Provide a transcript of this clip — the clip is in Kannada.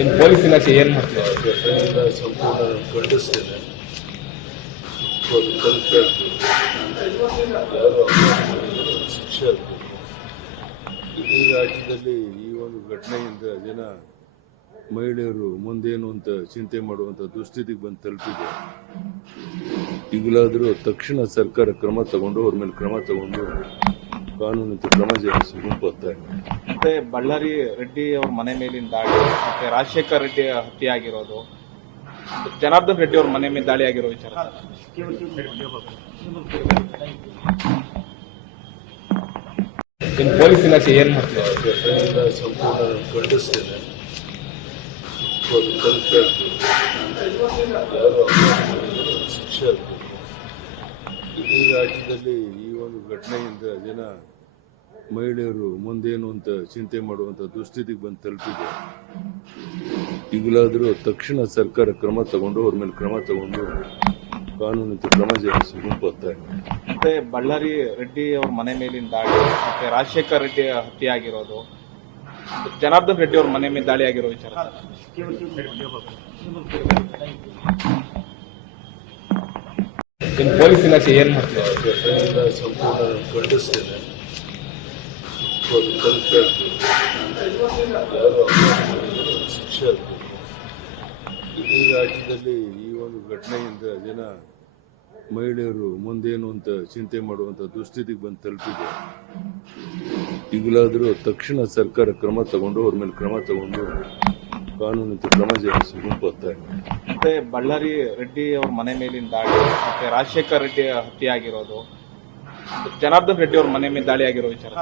ಇನ್ನು ಪೊಲೀಸ್ ಇಲಾಖೆ ಏನು ಮಾಡ್ತೀವಿ? ಘಟನೆಯಿಂದ ಸಂಪೂರ್ಣ ಖಂಡಿಸ್ತೇನೆ. ಅದು ತನಿಖೆ ಆಗ್ಬೇಕು, ಯಾರು ಅಪರಾಧ ಮಾಡಿದ್ರು ಶಿಕ್ಷೆ ಆಗ್ಬೇಕು. ಇಡೀ ರಾಜ್ಯದಲ್ಲಿ ಈ ಒಂದು ಘಟನೆಯಿಂದ ಜನ ಮಹಿಳೆಯರು ಮುಂದೇನು ಅಂತ ಚಿಂತೆ ಮಾಡುವಂತ ದುಸ್ಥಿತಿಗೆ ಬಂದು ತಲುಪಿದೆ. ಈಗಲಾದರೂ ತಕ್ಷಣ ಸರ್ಕಾರ ಕ್ರಮ ತಗೊಂಡು ಅವ್ರ ಮೇಲೆ ಕ್ರಮ ತಗೊಂಡು ಕಾನೂನಿನ ಕ್ರಮ ಜರುಗಿಸಿ ಗುಂಪು ಒತ್ತಾಯ ಮಾಡಿ. ಮತ್ತೆ ಬಳ್ಳಾರಿ ರೆಡ್ಡಿ ಅವ್ರ ಮನೆ ಮೇಲಿನ ದಾಳಿ, ಮತ್ತೆ ರಾಜಶೇಖರ್ ರೆಡ್ಡಿ ಹತ್ಯೆ ಆಗಿರೋದು, ಜನಾರ್ದನ್ ರೆಡ್ಡಿ ಅವ್ರ ಮನೆ ಮೇಲೆ ದಾಳಿ ಆಗಿರೋ ವಿಚಾರ ಇನ್ನು ಪೊಲೀಸ್ ಇಲಾಖೆ ಏನು ಮಾಡ್ತೀವಿ? ಘಟನೆಯಿಂದ ಸಂಪೂರ್ಣ ಖಂಡಿಸ್ತೇನೆ. ಅದು ತನಿಖೆ ಆಗ್ಬೇಕು, ಯಾರು ಅಪರಾಧ ಮಾಡಿದ್ರು ಶಿಕ್ಷೆ ಆಗ್ಬೇಕು. ಇಡೀ ರಾಜ್ಯದಲ್ಲಿ ಈ ಒಂದು ಘಟನೆಯಿಂದ ಜನ ಮಹಿಳೆಯರು ಮುಂದೇನು ಅಂತ ಚಿಂತೆ ಮಾಡುವಂತ ದುಸ್ಥಿತಿಗೆ ಬಂದು ತಲುಪಿದೆ. ಈಗಲಾದರೂ ತಕ್ಷಣ ಸರ್ಕಾರ ಕ್ರಮ ತಗೊಂಡು ಅವ್ರ ಮೇಲೆ ಕ್ರಮ ತಗೊಂಡು ಕಾನೂನಿನ ಕ್ರಮ ಜರುಗಿಸಿ ಗುಂಪು ಒತ್ತಾಯ ಮಾಡಿ. ಮತ್ತೆ ಬಳ್ಳಾರಿ ರೆಡ್ಡಿ ಅವ್ರ ಮನೆ ಮೇಲಿನ ದಾಳಿ, ಮತ್ತೆ ರಾಜಶೇಖರ್ ರೆಡ್ಡಿ ಹತ್ಯೆ ಆಗಿರೋದು, ಜನಾರ್ದನ್ ರೆಡ್ಡಿ ಅವ್ರ ಮನೆ ಮೇಲೆ ದಾಳಿ ಆಗಿರೋ ವಿಚಾರ ಇನ್ನು ಪೊಲೀಸ್ ಇಲಾಖೆ ಏನು ಮಾಡ್ತೀವಿ? ಘಟನೆಯಿಂದ ಸಂಪೂರ್ಣ ಖಂಡಿಸ್ತೇನೆ. ಅದು ತನಿಖೆ ಆಗ್ಬೇಕು, ಯಾರು ಅಪರಾಧ ಮಾಡಿದ್ರು ಶಿಕ್ಷೆ ಆಗ್ಬೇಕು. ಇಡೀ ರಾಜ್ಯದಲ್ಲಿ ಈ ಒಂದು ಘಟನೆಯಿಂದ ಜನ ಮಹಿಳೆಯರು ಮುಂದೇನು ಅಂತ ಚಿಂತೆ ಮಾಡುವಂತ ದುಸ್ಥಿತಿಗೆ ಬಂದು ತಲುಪಿದೆ. ಈಗಲಾದರೂ ತಕ್ಷಣ ಸರ್ಕಾರ ಕ್ರಮ ತಗೊಂಡು ಅವ್ರ ಮೇಲೆ ಕ್ರಮ ತಗೊಂಡು ಕಾನೂನಿನ ಕ್ರಮ ಜರುಗಿಸಿ ಗುಂಪು ಒತ್ತಾಯ ಮಾಡಿ. ಮತ್ತೆ ಬಳ್ಳಾರಿ ರೆಡ್ಡಿ ಅವ್ರ ಮನೆ ಮೇಲಿನ ದಾಳಿ, ಮತ್ತೆ ರಾಜಶೇಖರ್ ರೆಡ್ಡಿ ಹತ್ಯೆ ಆಗಿರೋದು, ಜನಾರ್ದನ್ ರೆಡ್ಡಿ ಅವ್ರ ಮನೆ ಮೇಲೆ ದಾಳಿ ಆಗಿರೋ ವಿಚಾರ